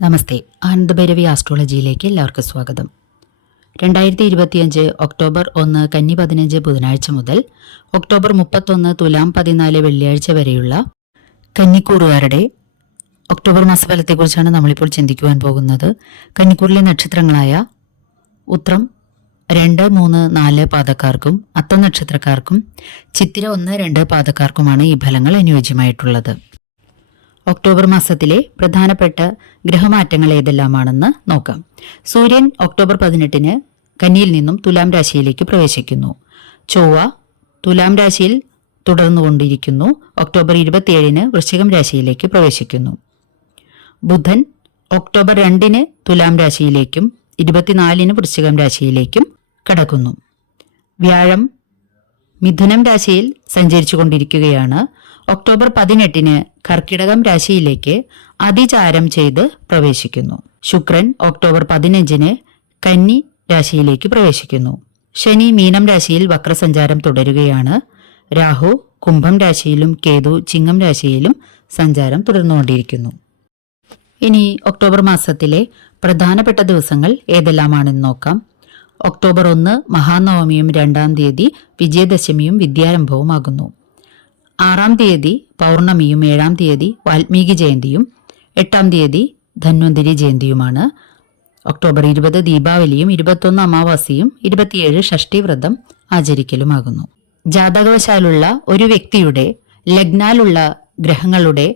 നമസ്തേ. ആനന്ദഭൈരവി ആസ്ട്രോളജിയിലേക്ക് എല്ലാവർക്കും സ്വാഗതം. രണ്ടായിരത്തി ഇരുപത്തിയഞ്ച് ഒക്ടോബർ ഒന്ന് കന്നി പതിനഞ്ച് ബുധനാഴ്ച മുതൽ ഒക്ടോബർ മുപ്പത്തൊന്ന് തുലാം പതിനാല് വെള്ളിയാഴ്ച വരെയുള്ള കന്നിക്കൂറുകാരുടെ ഒക്ടോബർ മാസഫലത്തെക്കുറിച്ചാണ് നമ്മളിപ്പോൾ ചിന്തിക്കുവാൻ പോകുന്നത്. കന്നിക്കൂറിലെ നക്ഷത്രങ്ങളായ ഉത്രം രണ്ട് മൂന്ന് നാല് പാതക്കാർക്കും അത്ത നക്ഷത്രക്കാർക്കും ചിത്തിര ഒന്ന് രണ്ട് പാതക്കാർക്കുമാണ് ഈ ഫലങ്ങൾ അനുയോജ്യമായിട്ടുള്ളത്. ഒക്ടോബർ മാസത്തിലെ പ്രധാനപ്പെട്ട ഗ്രഹമാറ്റങ്ങൾ ഏതെല്ലാമാണെന്ന് നോക്കാം. സൂര്യൻ ഒക്ടോബർ പതിനെട്ടിന് കന്നിയിൽ നിന്നും തുലാം രാശിയിലേക്ക് പ്രവേശിക്കുന്നു. ചൊവ്വ തുലാം രാശിയിൽ തുടർന്നുകൊണ്ടിരിക്കുന്നു. ഒക്ടോബർ ഇരുപത്തിയേഴിന് വൃശ്ചികം രാശിയിലേക്ക് പ്രവേശിക്കുന്നു. ബുധൻ ഒക്ടോബർ രണ്ടിന് തുലാം രാശിയിലേക്കും ഇരുപത്തിനാലിന് വൃശ്ചികം രാശിയിലേക്കും കടക്കുന്നു. വ്യാഴം മിഥുനം രാശിയിൽ സഞ്ചരിച്ചു കൊണ്ടിരിക്കുകയാണ് ഒക്ടോബർ പതിനെട്ടിന് കർക്കിടകം രാശിയിലേക്ക് അതിചാരം ചെയ്ത് പ്രവേശിക്കുന്നു. ശുക്രൻ ഒക്ടോബർ പതിനഞ്ചിന് കന്നി രാശിയിലേക്ക് പ്രവേശിക്കുന്നു. ശനി മീനം രാശിയിൽ വക്രസഞ്ചാരം തുടരുകയാണ്. രാഹു കുംഭം രാശിയിലും കേതു ചിങ്ങം രാശിയിലും സഞ്ചാരം തുടർന്നുകൊണ്ടിരിക്കുന്നു. ഇനി ഒക്ടോബർ മാസത്തിലെ പ്രധാനപ്പെട്ട ദിവസങ്ങൾ ഏതെല്ലാമാണെന്ന് നോക്കാം. ഒക്ടോബർ ഒന്ന് മഹാനവമിയും രണ്ടാം തീയതി വിജയദശമിയും വിദ്യാരംഭവുമാകുന്നു. ആറാം തീയതി പൗർണമിയും ഏഴാം തീയതി വാൽമീകി ജയന്തിയും എട്ടാം തീയതി ധന്വന്തിരി ജയന്തിയുമാണ്. ഒക്ടോബർ ഇരുപത് ദീപാവലിയും ഇരുപത്തൊന്ന് അമാവാസിയും ഇരുപത്തിയേഴ് ഷഷ്ടിവ്രതം ആചരിക്കലുമാകുന്നു. ജാതകവശാലുള്ള ഒരു വ്യക്തിയുടെ ലഗ്നാലുള്ള ഗ്രഹങ്ങളുടെ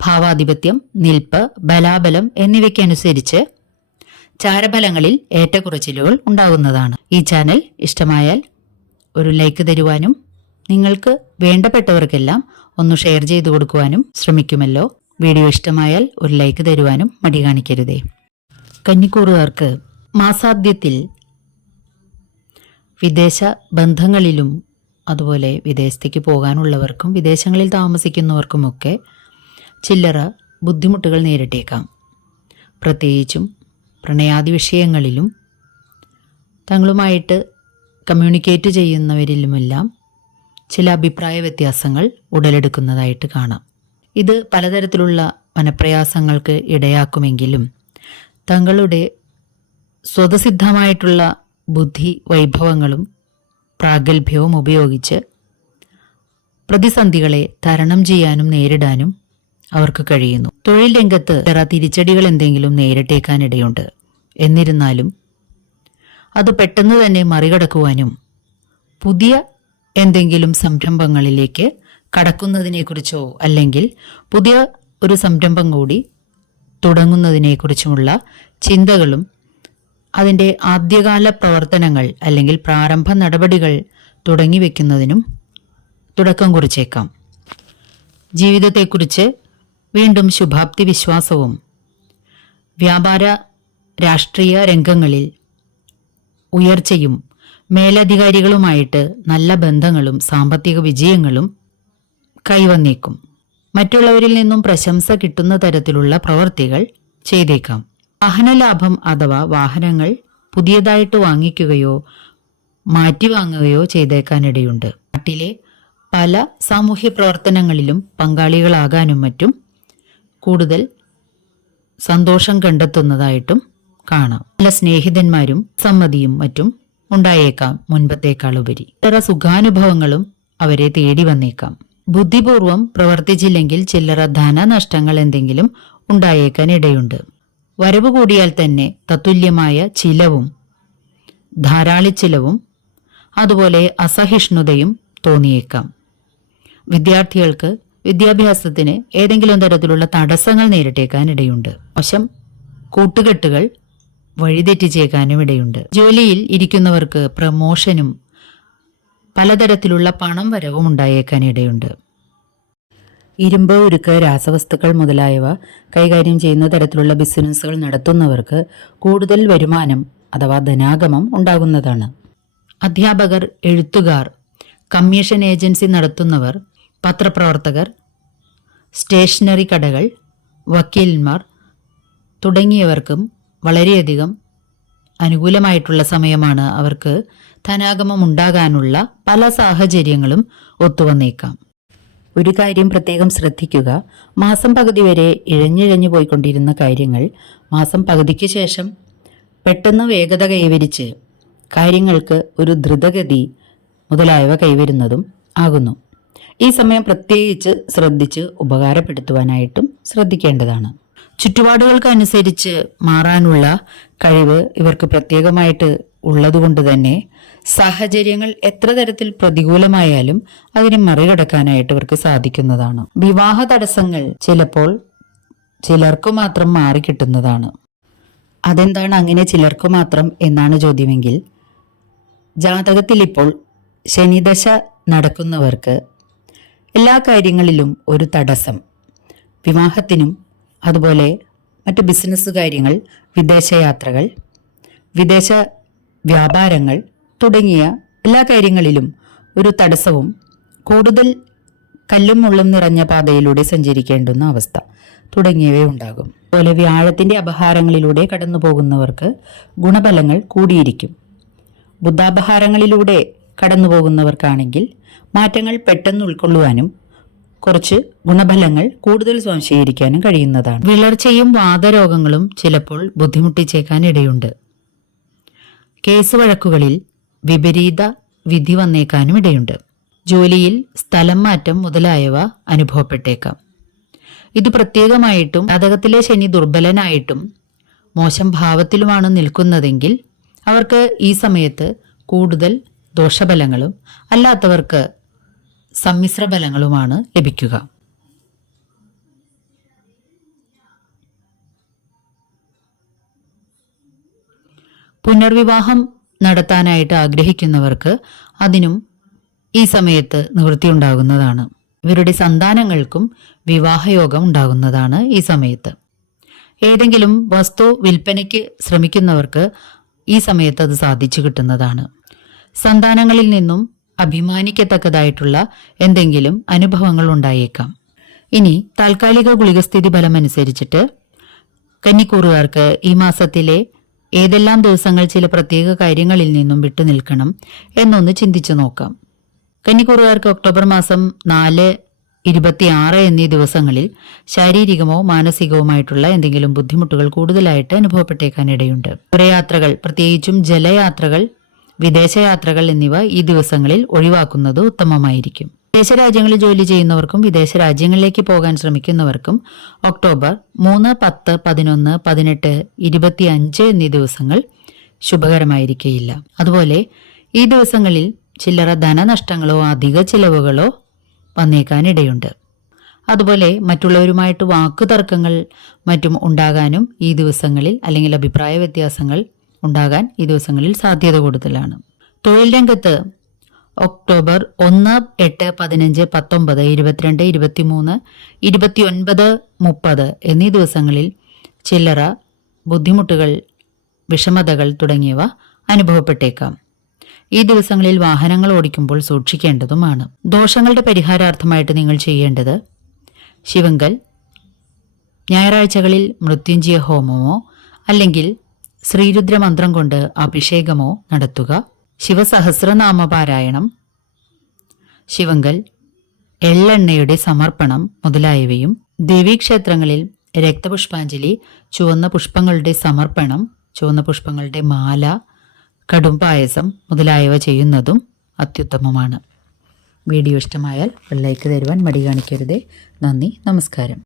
ഭാവാധിപത്യം നിൽപ്പ് ബലാബലം എന്നിവയ്ക്കനുസരിച്ച് ചാരഫലങ്ങളിൽ ഏറ്റക്കുറച്ചിലുകൾ ഉണ്ടാകുന്നതാണ്. ഈ ചാനൽ ഇഷ്ടമായാൽ ഒരു ലൈക്ക് തരുവാനും നിങ്ങൾക്ക് വേണ്ടപ്പെട്ടവർക്കെല്ലാം ഒന്ന് ഷെയർ ചെയ്തു കൊടുക്കുവാനും ശ്രമിക്കുമല്ലോ. വീഡിയോ ഇഷ്ടമായാൽ ഒരു ലൈക്ക് തരുവാനും മടി കാണിക്കരുതേ. കന്നിക്കൂറുകാർക്ക് മാസാദ്യത്തിൽ വിദേശ ബന്ധങ്ങളിലും അതുപോലെ വിദേശത്തേക്ക് പോകാനുള്ളവർക്കും വിദേശങ്ങളിൽ താമസിക്കുന്നവർക്കുമൊക്കെ ചില്ലറ ബുദ്ധിമുട്ടുകൾ നേരിട്ടേക്കാം. പ്രത്യേകിച്ചും പ്രണയാദി വിഷയങ്ങളിലും തങ്ങളുമായിട്ട് കമ്മ്യൂണിക്കേറ്റ് ചെയ്യുന്നവരിലുമെല്ലാം ചില അഭിപ്രായ വ്യത്യാസങ്ങൾ ഉടലെടുക്കുന്നതായിട്ട് കാണാം. ഇത് പലതരത്തിലുള്ള മനപ്രയാസങ്ങൾക്ക് ഇടയാക്കുമെങ്കിലും തങ്ങളുടെ സ്വതസിദ്ധമായിട്ടുള്ള ബുദ്ധി വൈഭവങ്ങളും പ്രാഗൽഭ്യവും ഉപയോഗിച്ച് പ്രതിസന്ധികളെ തരണം ചെയ്യാനും നേരിടാനും അവർക്ക് കഴിയുന്നു. തൊഴിൽ രംഗത്ത് ചെറ തിരിച്ചടികൾ എന്തെങ്കിലും നേരിട്ടേക്കാനിടയുണ്ട്. എന്നിരുന്നാലും അത് പെട്ടെന്ന് തന്നെ മറികടക്കുവാനും പുതിയ എന്തെങ്കിലും സംരംഭങ്ങളിലേക്ക് കടക്കുന്നതിനെക്കുറിച്ചോ അല്ലെങ്കിൽ പുതിയ ഒരു സംരംഭം കൂടി തുടങ്ങുന്നതിനെക്കുറിച്ചുമുള്ള ചിന്തകളും അതിന്റെ ആദ്യകാല പ്രവർത്തനങ്ങൾ അല്ലെങ്കിൽ പ്രാരംഭ നടപടികൾ തുടങ്ങി വയ്ക്കുന്നതിനും തുടക്കം കുറിച്ചേക്കാം. ജീവിതത്തെക്കുറിച്ച് വീണ്ടും ശുഭാപ്തി വിശ്വാസവും. വ്യാപാര രാഷ്ട്രീയ രംഗങ്ങളിൽ ഉയർച്ചയും മേലധികാരികളുമായിട്ട് നല്ല ബന്ധങ്ങളും സാമ്പത്തിക വിജയങ്ങളും കൈവന്നേക്കും. മറ്റുള്ളവരിൽ നിന്നും പ്രശംസ കിട്ടുന്ന തരത്തിലുള്ള പ്രവൃത്തികൾ ചെയ്തേക്കാം. വാഹനലാഭം അഥവാ വാഹനങ്ങൾ പുതിയതായിട്ട് വാങ്ങിക്കുകയോ മാറ്റി വാങ്ങുകയോ ചെയ്തേക്കാനിടയുണ്ട്. നാട്ടിലെ പല സാമൂഹ്യ പ്രവർത്തനങ്ങളിലും പങ്കാളികളാകാനും മറ്റും കൂടുതൽ സന്തോഷം കണ്ടെത്തുന്നതായിട്ടും കാണാം. നല്ല സ്നേഹിതന്മാരും സമ്മതിയും മറ്റും ഉണ്ടായേക്കാം മുൻപത്തേക്കാൾ ഉപരി ചില്ലറ സുഖാനുഭവങ്ങളും അവരെ തേടി വന്നേക്കാം. ബുദ്ധിപൂർവം പ്രവർത്തിച്ചില്ലെങ്കിൽ ചില്ലറ ധനനഷ്ടങ്ങൾ എന്തെങ്കിലും ഉണ്ടായേക്കാൻ ഇടയുണ്ട് വരവ് കൂടിയാൽ തന്നെ തത്തുല്യമായ ചിലവും ധാരാളിച്ചിലവും അതുപോലെ അസഹിഷ്ണുതയും തോന്നിയേക്കാം. വിദ്യാർത്ഥികൾക്ക് വിദ്യാഭ്യാസത്തിന് ഏതെങ്കിലും തരത്തിലുള്ള തടസ്സങ്ങൾ നേരിട്ടേക്കാൻ ഇടയുണ്ട് മോശം കൂട്ടുകെട്ടുകൾ വഴിതെറ്റിച്ചേക്കാനും ഇടയുണ്ട്. ജോലിയിൽ ഇരിക്കുന്നവർക്ക് പ്രമോഷനും പലതരത്തിലുള്ള പണം വരവും ഉണ്ടായേക്കാൻ ഇടയുണ്ട്. ഇരുമ്പ് ഉരുക്ക് രാസവസ്തുക്കൾ മുതലായവ കൈകാര്യം ചെയ്യുന്ന തരത്തിലുള്ള ബിസിനസ്സുകൾ നടത്തുന്നവർക്ക് കൂടുതൽ വരുമാനം അഥവാ ധനാഗമം ഉണ്ടാകുന്നതാണ്. അധ്യാപകർ എഴുത്തുകാർ കമ്മീഷൻ ഏജൻസി നടത്തുന്നവർ പത്രപ്രവർത്തകർ സ്റ്റേഷനറി കടകൾ വക്കീലന്മാർ തുടങ്ങിയവർക്കും വളരെയധികം അനുകൂലമായിട്ടുള്ള സമയമാണ് അവർക്ക് ധനാഗമമുണ്ടാകാനുള്ള പല സാഹചര്യങ്ങളും ഒത്തുവന്നേക്കാം. ഒരു കാര്യം പ്രത്യേകം ശ്രദ്ധിക്കുക. മാസം പകുതി വരെ ഇഴഞ്ഞിഴഞ്ഞു പോയിക്കൊണ്ടിരുന്ന കാര്യങ്ങൾ മാസം പകുതിക്ക് ശേഷം പെട്ടെന്ന് വേഗത കൈവരിച്ച് കാര്യങ്ങൾക്ക് ഒരു ദ്രുതഗതി മുതലായവ കൈവരുന്നതും ആകുന്നു. ഈ സമയം പ്രത്യേകിച്ച് ശ്രദ്ധിച്ച് ഉപകാരപ്പെടുത്തുവാനായിട്ടും ശ്രദ്ധിക്കേണ്ടതാണ്. ചുറ്റുപാടുകൾക്ക് അനുസരിച്ച് മാറാനുള്ള കഴിവ് ഇവർക്ക് പ്രത്യേകമായിട്ട് ഉള്ളതുകൊണ്ട് തന്നെ സാഹചര്യങ്ങൾ എത്ര തരത്തിൽ പ്രതികൂലമായാലും അതിനെ മറികടക്കാനായിട്ട് ഇവർക്ക് സാധിക്കുന്നതാണ്. വിവാഹ തടസ്സങ്ങൾ ചിലപ്പോൾ ചിലർക്ക് മാത്രം മാറിക്കിട്ടുന്നതാണ്. അതെന്താണ് അങ്ങനെ ചിലർക്ക് മാത്രം എന്നാണ് ചോദ്യമെങ്കിൽ ജാതകത്തിൽ ഇപ്പോൾ ശനിദശ നടക്കുന്നവർക്ക് എല്ലാ കാര്യങ്ങളിലും ഒരു തടസ്സം. വിവാഹത്തിനും അതുപോലെ മറ്റ് ബിസിനസ് കാര്യങ്ങൾ വിദേശയാത്രകൾ വിദേശ വ്യാപാരങ്ങൾ തുടങ്ങിയ എല്ലാ കാര്യങ്ങളിലും ഒരു തടസ്സവും കൂടുതൽ കല്ലും മുള്ളും നിറഞ്ഞ പാതയിലൂടെ സഞ്ചരിക്കേണ്ടുന്ന അവസ്ഥ തുടങ്ങിയവയുണ്ടാകും അതുപോലെ വ്യാഴത്തിന്റെ അപഹാരങ്ങളിലൂടെ കടന്നു പോകുന്നവർക്ക് ഗുണഫലങ്ങൾ കൂടിയിരിക്കും. ബുദ്ധാപഹാരങ്ങളിലൂടെ കടന്നു പോകുന്നവർക്കാണെങ്കിൽ മാറ്റങ്ങൾ പെട്ടെന്ന് ഉൾക്കൊള്ളുവാനും കുറച്ച് ഗുണഫലങ്ങൾ കൂടുതൽ സ്വാംശീകരിക്കാനും കഴിയുന്നതാണ്. വിളർച്ചയും വാദരോഗങ്ങളും ചിലപ്പോൾ ബുദ്ധിമുട്ടിച്ചേക്കാൻ ഇടയുണ്ട് കേസ് വഴക്കുകളിൽ വിപരീത വിധി വന്നേക്കാനും ഇടയുണ്ട് ജോലിയിൽ സ്ഥലം മാറ്റം മുതലായവ അനുഭവപ്പെട്ടേക്കാം. ഇത് പ്രത്യേകമായിട്ടും ജാതകത്തിലെ ശനി ദുർബലനായിട്ടും മോശം ഭാവത്തിലുമാണ് നിൽക്കുന്നതെങ്കിൽ അവർക്ക് ഈ സമയത്ത് കൂടുതൽ ദോഷഫലങ്ങളും അല്ലാത്തവർക്ക് സമ്മിശ്ര ഫലങ്ങളുമാണ് ലഭിക്കുക. പുനർവിവാഹം നടത്താനായിട്ട് ആഗ്രഹിക്കുന്നവർക്ക് അതിനും ഈ സമയത്ത് നിവൃത്തിയുണ്ടാകുന്നതാണ് ഇവരുടെ സന്താനങ്ങൾക്കും വിവാഹയോഗം ഉണ്ടാകുന്നതാണ് ഈ സമയത്ത്. ഏതെങ്കിലും വസ്തു വിൽപ്പനയ്ക്ക് ശ്രമിക്കുന്നവർക്ക് ഈ സമയത്ത് അത് സാധിച്ചു കിട്ടുന്നതാണ്. സന്താനങ്ങളിൽ നിന്നും അഭിമാനിക്കത്തക്കതായിട്ടുള്ള എന്തെങ്കിലും അനുഭവങ്ങൾ ഉണ്ടായേക്കാം. ഇനി താൽക്കാലിക ഗുളികസ്ഥിതി ഫലം അനുസരിച്ചിട്ട് കന്നിക്കൂറുകാർക്ക് ഈ മാസത്തിലെ ഏതെല്ലാം ദിവസങ്ങൾ ചില പ്രത്യേക കാര്യങ്ങളിൽ നിന്നും വിട്ടു നിൽക്കണം എന്നൊന്ന് ചിന്തിച്ചു നോക്കാം. കന്നിക്കൂറുകാർക്ക് ഒക്ടോബർ മാസം നാല് ഇരുപത്തിയാറ് എന്നീ ദിവസങ്ങളിൽ ശാരീരികമോ മാനസികവുമായിട്ടുള്ള എന്തെങ്കിലും ബുദ്ധിമുട്ടുകൾ കൂടുതലായിട്ട് അനുഭവപ്പെട്ടേക്കാൻ ഇടയുണ്ട് ദൂരയാത്രകൾ പ്രത്യേകിച്ചും ജലയാത്രകൾ വിദേശയാത്രകൾ എന്നിവ ഈ ദിവസങ്ങളിൽ ഒഴിവാക്കുന്നത് ഉത്തമമായിരിക്കും. വിദേശ രാജ്യങ്ങളിൽ ജോലി ചെയ്യുന്നവർക്കും വിദേശ രാജ്യങ്ങളിലേക്ക് പോകാൻ ശ്രമിക്കുന്നവർക്കും ഒക്ടോബർ മൂന്ന് പത്ത് പതിനൊന്ന് പതിനെട്ട് ഇരുപത്തി അഞ്ച് എന്നീ ദിവസങ്ങൾ ശുഭകരമായിരിക്കില്ല അതുപോലെ ഈ ദിവസങ്ങളിൽ ചില്ലറ ധനനഷ്ടങ്ങളോ അധിക ചിലവുകളോ വന്നേക്കാനിടയുണ്ട്. അതുപോലെ മറ്റുള്ളവരുമായിട്ട് വാക്കുതർക്കങ്ങൾ മറ്റും ഉണ്ടാകാനും ഈ ദിവസങ്ങളിൽ അല്ലെങ്കിൽ അഭിപ്രായ വ്യത്യാസങ്ങൾ ഉണ്ടാകാൻ ഈ ദിവസങ്ങളിൽ സാധ്യത കൂടുതലാണ്. തൊഴിൽ രംഗത്ത് ഒക്ടോബർ ഒന്ന് എട്ട് പതിനഞ്ച് പത്തൊമ്പത് ഇരുപത്തിരണ്ട് ഇരുപത്തിമൂന്ന് ഇരുപത്തിയൊൻപത് മുപ്പത് എന്നീ ദിവസങ്ങളിൽ ചില്ലറ ബുദ്ധിമുട്ടുകൾ വിഷമതകൾ തുടങ്ങിയവ അനുഭവപ്പെട്ടേക്കാം. ഈ ദിവസങ്ങളിൽ വാഹനങ്ങൾ ഓടിക്കുമ്പോൾ സൂക്ഷിക്കേണ്ടതുമാണ്. ദോഷങ്ങളുടെ പരിഹാരാർത്ഥമായിട്ട് നിങ്ങൾ ചെയ്യേണ്ടത് ശിവങ്കൽ ഞായറാഴ്ചകളിൽ മൃത്യുഞ്ജയ ഹോമമോ അല്ലെങ്കിൽ ശ്രീരുദ്ര മന്ത്രം കൊണ്ട് അഭിഷേകമോ നടത്തുക? ശിവസഹസ്രനാമ പാരായണം ശിവങ്കൽ എള്ളെണ്ണയുടെ സമർപ്പണം മുതലായവയും ദേവീക്ഷേത്രങ്ങളിൽ രക്തപുഷ്പാഞ്ജലി ചുവന്ന പുഷ്പങ്ങളുടെ സമർപ്പണം ചുവന്ന പുഷ്പങ്ങളുടെ മാല കടും പായസം മുതലായവ ചെയ്യുന്നതും അത്യുത്തമമാണ്. വീഡിയോ ഇഷ്ടമായാൽ ലൈക്ക് തരുവാൻ മടി കാണിക്കരുതേ. നന്ദി നമസ്കാരം.